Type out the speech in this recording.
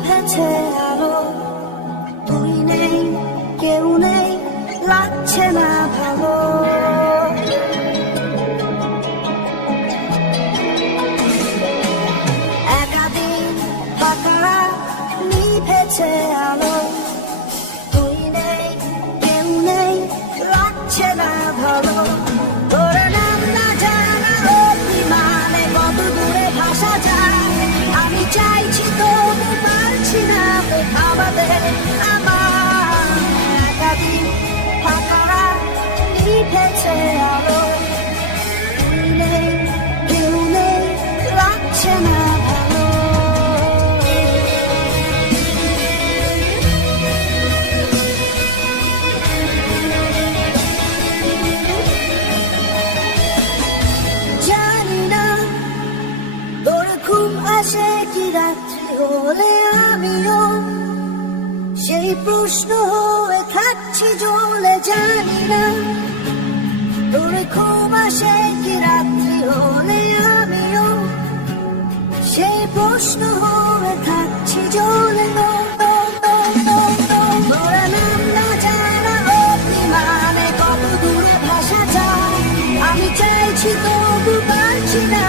নিভেছে আলো, তুই নেই কেউ নেই, লাগছে না ভালো। একাদিন ফাঁকা নিভেছে আলো, তুই নেই কেউ নেই, লাগছে না ভালো। তোর নাম না জানা অভিমানে কত দূরে ভাষা যায়, আমি চাইছি তবু পারছি না থামাতে আমার। একাদিন ফাঁকা নিভেছে আলো, তুই নেই কেউ নেই, লাগছে না ভালো। জানি না তোর ঘুম আসে কি রাত্রি হলে, আমিও সেই প্রশ্ন হয়ে থাকছি জ্বলে। জানি না তোর ঘুম আসে কি রাত্রি হলে, আমিও সেই প্রশ্ন হয়ে থাকছি জ্বলে। তোর নাম না জানা অভিমানে কত দূরে ভাষা যায়, আমি চাইছি তবু পারছি না